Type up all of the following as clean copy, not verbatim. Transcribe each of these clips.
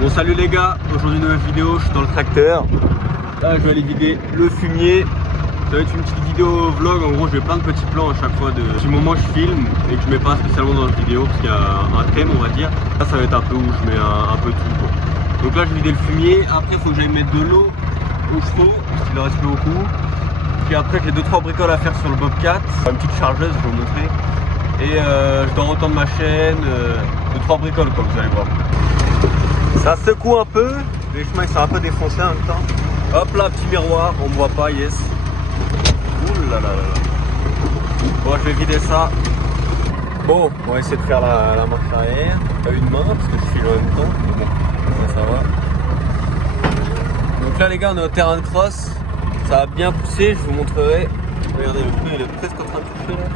Bon salut les gars, aujourd'hui nouvelle vidéo, je suis dans le tracteur. Là je vais aller vider le fumier. Ça va être une petite vidéo vlog, en gros je fais plein de petits plans à chaque fois de petits moments je filme et que je mets pas spécialement dans la vidéo parce qu'il y a un thème on va dire. Là ça va être un peu où je mets un peu tout quoi. Donc là je vais vider le fumier, après il faut que j'aille mettre de l'eau aux chevaux parce qu'il en reste plus beaucoup. Puis après j'ai 2-3 bricoles à faire sur le Bobcat, une petite chargeuse je vais vous montrer. Et je dois retendre ma chaîne, 2-3 bricoles comme vous allez voir. Ça secoue un peu, les chemins ils sont un peu défoncés en même temps. Hop là, petit miroir, on me voit pas, yes. Ouh là là là. Bon, je vais vider ça. Bon, on va essayer de faire la marche arrière. À une main, parce que je file en même temps. Mais bon, ça va. Donc là les gars, on est au terrain de cross. Ça a bien poussé, je vous montrerai. Regardez, le pneu il est presque en train de toucher là.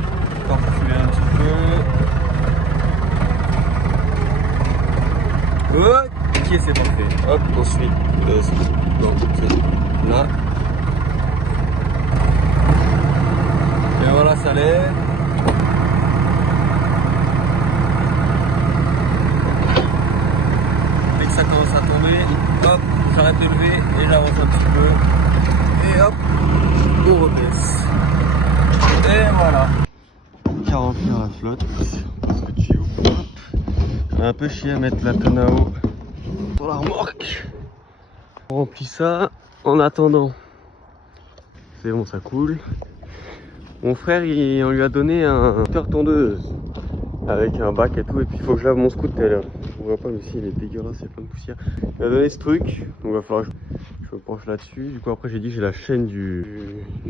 Encore filer un petit peu. Ok, c'est parfait. Hop, on suit. Là. Et voilà, ça l'est. Dès que ça commence à tomber, hop, j'arrête de lever et j'avance un petit peu. Et hop, on rebaisse. Et voilà. 40 à la flotte. Parce que tu j'ai un peu chié à mettre la tonne à eau sur la remorque. On remplit ça en attendant. C'est bon, ça coule. Mon frère, on lui a donné un tracteur tondeuse avec un bac et tout. Et puis il faut que je lave mon scooter. On voit pas, mais si il est dégueulasse, il y a plein de poussière. Il m'a donné ce truc, donc il va falloir que je me penche là-dessus. Du coup, après, j'ai dit j'ai la chaîne du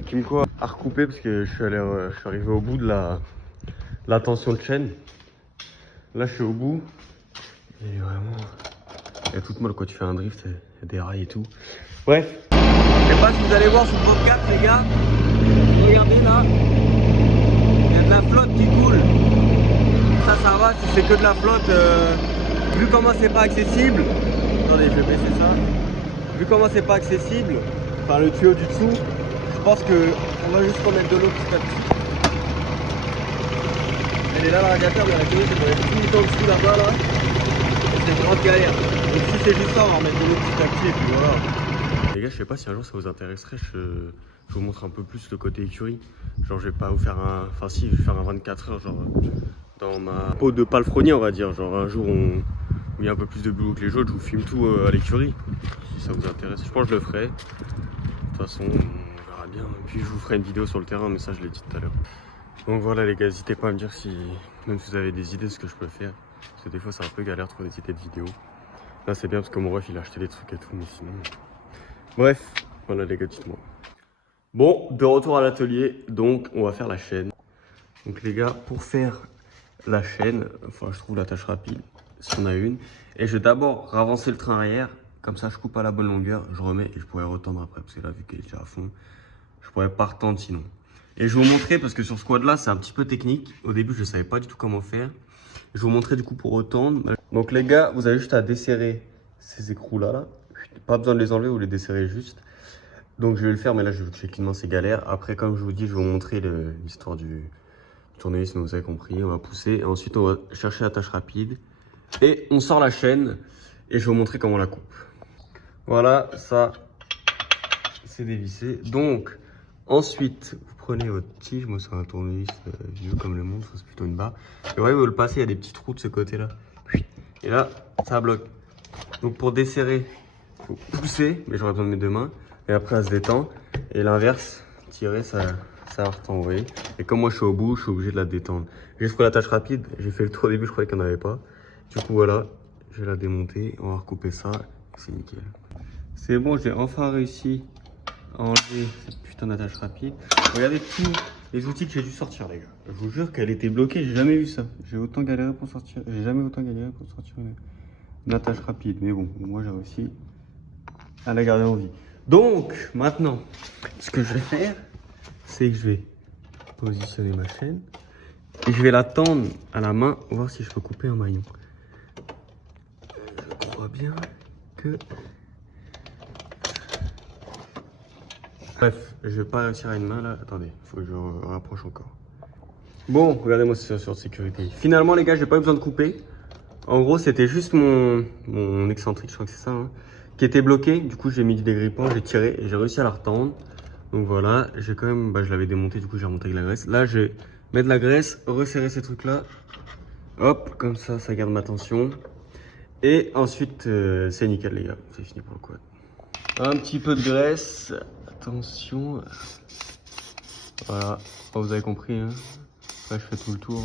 Kimco à recouper parce que je suis arrivé au bout de la tension de chaîne. Là, je suis au bout. Et vraiment, elle est toute molle quand tu fais un drift, il y a des rails et tout. Bref, je sais pas si vous allez voir sur le Bobcat les gars. Regardez là, il y a de la flotte qui coule. Ça va, si c'est que de la flotte, vu comment c'est pas accessible. Attendez, je vais baisser ça. Vu comment c'est pas accessible, enfin le tuyau du dessous, je pense qu'on va juste remettre de l'eau petit à petit. Elle est là, le radiateur, mais la télé, c'est pour être tout le temps dessous là-bas là. C'est une grande galère. Donc si c'est juste ça, on va remettre de l'eau petit à petit et puis voilà. Les gars, je sais pas si un jour ça vous intéresserait, je vous montre un peu plus le côté écurie. Genre je vais pas vous faire un... Enfin si, je vais faire un 24 heures genre dans ma peau de palefrenier on va dire. Genre un jour où il y a un peu plus de boulot que les autres, je vous filme tout à l'écurie. Si ça vous intéresse, je pense que je le ferai. De toute façon, on verra bien. Et puis je vous ferai une vidéo sur le terrain, mais ça je l'ai dit tout à l'heure. Donc voilà les gars, n'hésitez pas à me dire si même si vous avez des idées de ce que je peux faire. Parce que des fois c'est un peu galère de trouver des idées de vidéos. Là c'est bien parce que mon ref il a acheté des trucs et tout, mais sinon... Bref, voilà les gars, dites-moi. Bon, de retour à l'atelier, donc on va faire la chaîne. Donc les gars, pour faire la chaîne, enfin je trouve la tâche rapide, si on a une. Et je vais d'abord ravancer le train arrière, comme ça je coupe à la bonne longueur, je remets et je pourrais retendre après. Parce que là, vu qu'il est déjà à fond, je pourrais pas retendre sinon. Et je vais vous montrer, parce que sur ce quad là, c'est un petit peu technique. Au début, je savais pas du tout comment faire. Je vais vous montrer du coup pour retendre. Donc les gars, vous avez juste à desserrer ces écrous là. Pas besoin de les enlever, vous les desserrez juste. Donc je vais le faire, mais là je sais qu'une main c'est galère. Après, comme je vous dis, je vais vous montrer l'histoire du tournevis, mais vous avez compris. On va pousser, et ensuite on va chercher la tâche rapide. Et on sort la chaîne, et je vais vous montrer comment on la coupe. Voilà, ça c'est dévissé. Donc ensuite, vous prenez votre tige, moi c'est un tournevis vieux comme le monde, c'est plutôt une barre. Et vous voyez, vous le passez, il y a des petits trous de ce côté là. Et là, ça bloque. Donc pour desserrer, il faut pousser, mais j'aurais besoin de mes deux mains. Et après, elle se détend. Et l'inverse, tirer, ça retend, vous voyez. Et comme moi, je suis au bout, je suis obligé de la détendre. J'ai fait la tâche rapide. J'ai fait le tour au début, je croyais qu'il n'y en avait pas. Du coup, voilà, je vais la démonter. On va recouper ça. C'est nickel. C'est bon, j'ai enfin réussi à enlever cette putain d'attache rapide. Regardez tous les outils que j'ai dû sortir, les gars. Je vous jure qu'elle était bloquée. J'ai jamais vu ça. J'ai autant galéré pour sortir. J'ai jamais autant galéré pour sortir une attache rapide. Mais bon, moi, j'ai réussi à la garder en vie. Donc maintenant, ce que je vais faire, c'est que je vais positionner ma chaîne et je vais la tendre à la main, voir si je peux couper un maillon. Je crois bien que... Bref, je vais pas réussir à une main là. Attendez, il faut que je rapproche encore. Bon, regardez-moi cette situation de sécurité. Finalement les gars, j'ai pas eu besoin de couper. En gros, c'était juste mon excentrique, je crois que c'est ça, hein, qui était bloqué. Du coup, j'ai mis du dégrippant, j'ai tiré et j'ai réussi à la retendre. Donc voilà, j'ai quand même, je l'avais démonté, du coup j'ai remonté avec la graisse. Là, je vais mettre la graisse, resserrer ces trucs-là. Hop, comme ça garde ma tension. Et ensuite, c'est nickel les gars, c'est fini pour le quad. Un petit peu de graisse, attention. Voilà, vous avez compris, hein. Après, je fais tout le tour.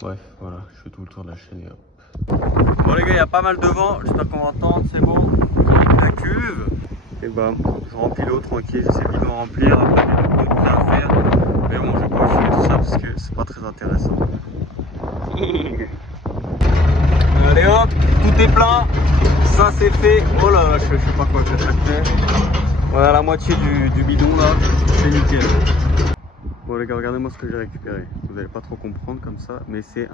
Bref, voilà, je fais tout le tour de la chaîne et hop. Bon les gars, il y a pas mal de vent, j'espère qu'on va entendre, c'est bon. La cuve. Et bah, je remplis l'eau tranquille, j'essaie vite de remplir, après il y a d'autres trucs à faire. Mais bon, je vais pas filmer tout ça parce que c'est pas très intéressant. Allez hop, tout est plein, ça c'est fait. Oh là là, je sais pas quoi que ça fait. Voilà la moitié du bidon là, c'est nickel. Bon les gars, regardez-moi ce que j'ai récupéré. Vous n'allez pas trop comprendre comme ça, mais c'est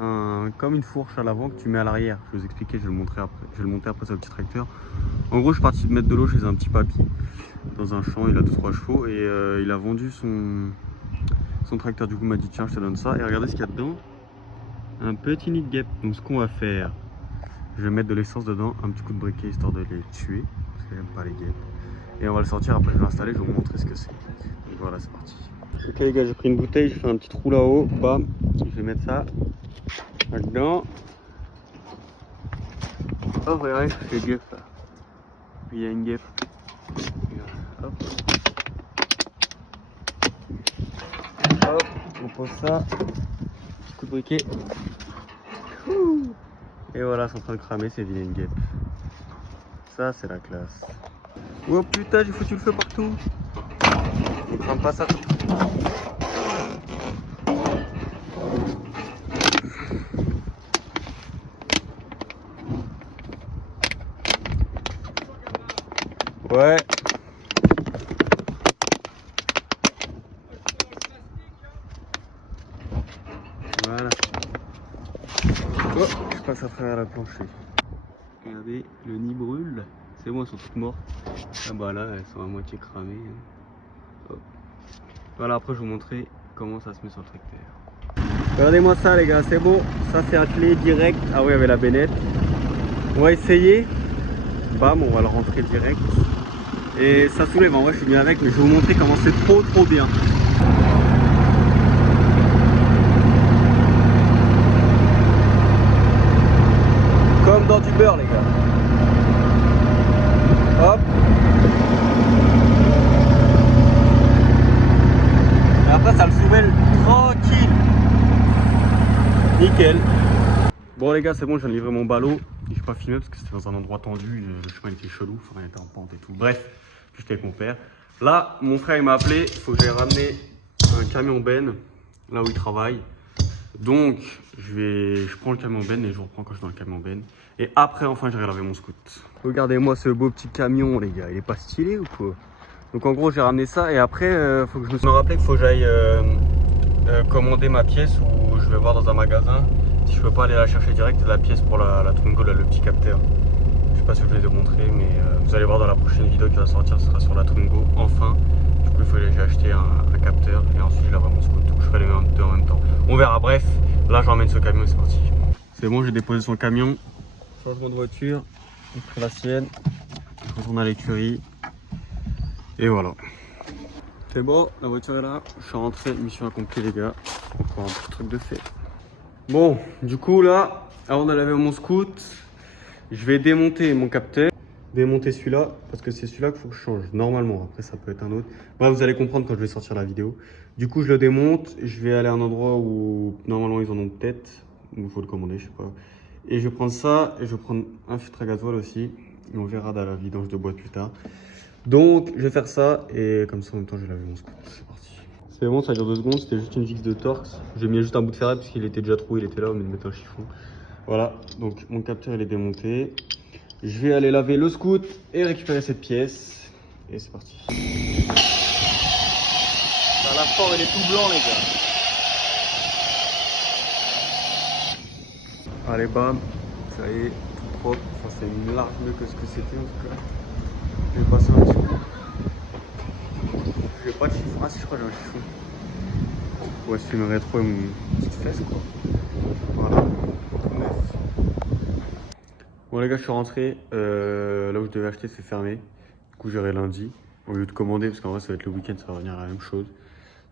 comme une fourche à l'avant que tu mets à l'arrière. Je vais vous expliquer, je vais le montrer après. Je vais le monter après sur le petit tracteur. En gros, je suis parti de mettre de l'eau chez un petit papy dans un champ. Il a 2-3 chevaux et il a vendu son tracteur. Du coup, il m'a dit tiens, je te donne ça. Et regardez ce qu'il y a dedans. Un petit nid de guêpe. Donc ce qu'on va faire, je vais mettre de l'essence dedans, un petit coup de briquet histoire de les tuer parce que j'aime pas les guêpes. Et on va le sortir. Après, je vais l'installer. Je vais vous montrer ce que c'est. Donc voilà, c'est parti. Ok les gars, j'ai pris une bouteille, je fais un petit trou là-haut, bam, je vais mettre ça là-dedans. Oh regardez, c'est guêpe là. Il y a une guêpe. Hop. Hop, on pose ça. Petit coup de briquet. Et voilà, c'est en train de cramer, c'est vilaine guêpe. Ça c'est la classe. Oh putain, j'ai foutu le feu partout. On crame pas ça tout. Ouais. Voilà. Oh, je passe à travers la plancher. Regardez, le nid brûle. C'est bon, elles sont toutes mortes. Ah bah là, elles sont à moitié cramées. Hop. Voilà, après je vais vous montrer comment ça se met sur le tracteur. Regardez-moi ça les gars, c'est bon. Ça c'est attelé direct. Ah oui, avec la bennette. On va essayer. Bam, on va le rentrer direct. Et ça soulève, en vrai je suis bien avec, mais je vais vous montrer comment c'est trop bien. Comme dans du beurre les gars. Hop. Et après ça le soulève tranquille. Nickel. Bon les gars, c'est bon, je viens de livrer mon ballot. Je n'ai pas filmé parce que c'était dans un endroit tendu, le chemin était chelou, enfin il était en pente et tout. Bref, j'étais avec mon père. Là, mon frère il m'a appelé, il faut que j'aille ramener un camion Ben, là où il travaille. Donc, je prends le camion Ben et je reprends quand je suis dans le camion Ben. Et après, enfin, j'irai laver mon scoot. Regardez-moi ce beau petit camion, les gars, il est pas stylé ou quoi? Donc en gros, j'ai ramené ça et après, faut que je me rappelle qu'il faut que j'aille commander ma pièce ou je vais voir dans un magasin. Si je peux pas aller la chercher direct, la pièce pour la Twingo, là, le petit capteur. Je sais pas si je vais les montrer, mais vous allez voir dans la prochaine vidéo qui va sortir, ce sera sur la Twingo. Enfin, du coup, il faut que j'ai acheté un capteur et ensuite je laverai mon scooter. Je ferai les deux en même temps. On verra. Bref, là, j'emmène ce camion et c'est parti. C'est bon, j'ai déposé son camion. Changement de voiture. J'ai pris la sienne. Je retourne à l'écurie. Et voilà. C'est bon, la voiture est là. Je suis rentré, mission accomplie, les gars. Encore un petit truc de fait. Bon, du coup là, avant de laver mon scoot, je vais démonter mon capteur, démonter celui-là, parce que c'est celui-là qu'il faut que je change, normalement, après ça peut être un autre. Bref, vous allez comprendre quand je vais sortir la vidéo. Du coup, je le démonte, je vais aller à un endroit où normalement ils en ont peut-être, ou il faut le commander, je sais pas. Et je vais prendre ça, et je vais prendre un filtre à gasoil aussi, et on verra dans la vidange de boîte plus tard. Donc, je vais faire ça, et comme ça en même temps, je vais laver mon scoot. C'est parti. C'est bon, ça dure 2 secondes, c'était juste une vis de torx. J'ai mis juste un bout de ferraille parce qu'il était déjà troué, il était là, on de mettre un chiffon. Voilà, donc mon capteur il est démonté. Je vais aller laver le scoot et récupérer cette pièce. Et c'est parti. La fort il est tout blanc les gars. Allez bam, ça y est, tout propre. Enfin c'est une large mieux que ce que c'était en tout cas. Je vais passer un petit coup. J'ai pas de chiffon. Ah si, je crois que j'ai un chiffon. Ouais, je filmerai trop une petite fesse quoi. Voilà, tout neuf. Bon les gars, je suis rentré. Là où je devais acheter, c'est fermé. Du coup, j'irai lundi. Au lieu de commander, parce qu'en vrai, ça va être le week-end, ça va revenir à la même chose.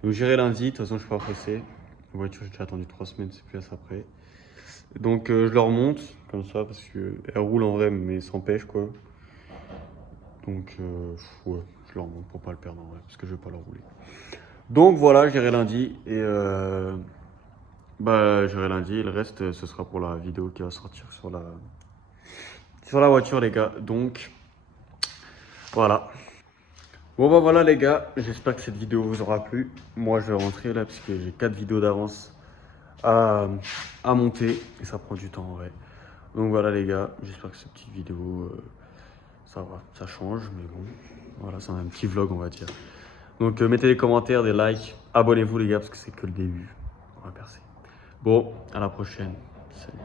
Donc j'irai lundi. De toute façon, je suis pas pressé. La voiture, j'ai déjà attendu 3 semaines, c'est plus à ça près. Donc je leur monte comme ça parce qu'elle roule en vrai, mais sans pêche quoi. Donc ouais, je leur monte pour pas le perdre en vrai, parce que je vais pas le rouler. Donc voilà, j'irai lundi et bah j'irai lundi. Le reste, ce sera pour la vidéo qui va sortir sur la voiture, les gars. Donc voilà. Bon bah voilà les gars, j'espère que cette vidéo vous aura plu. Moi je vais rentrer là parce que j'ai 4 vidéos d'avance à, à monter et ça prend du temps en vrai. Donc voilà les gars, j'espère que cette petite vidéo ça va, ça change mais bon, voilà c'est un petit vlog on va dire. Donc mettez des commentaires, des likes, abonnez-vous les gars parce que c'est que le début, on va percer. Bon, à la prochaine, salut.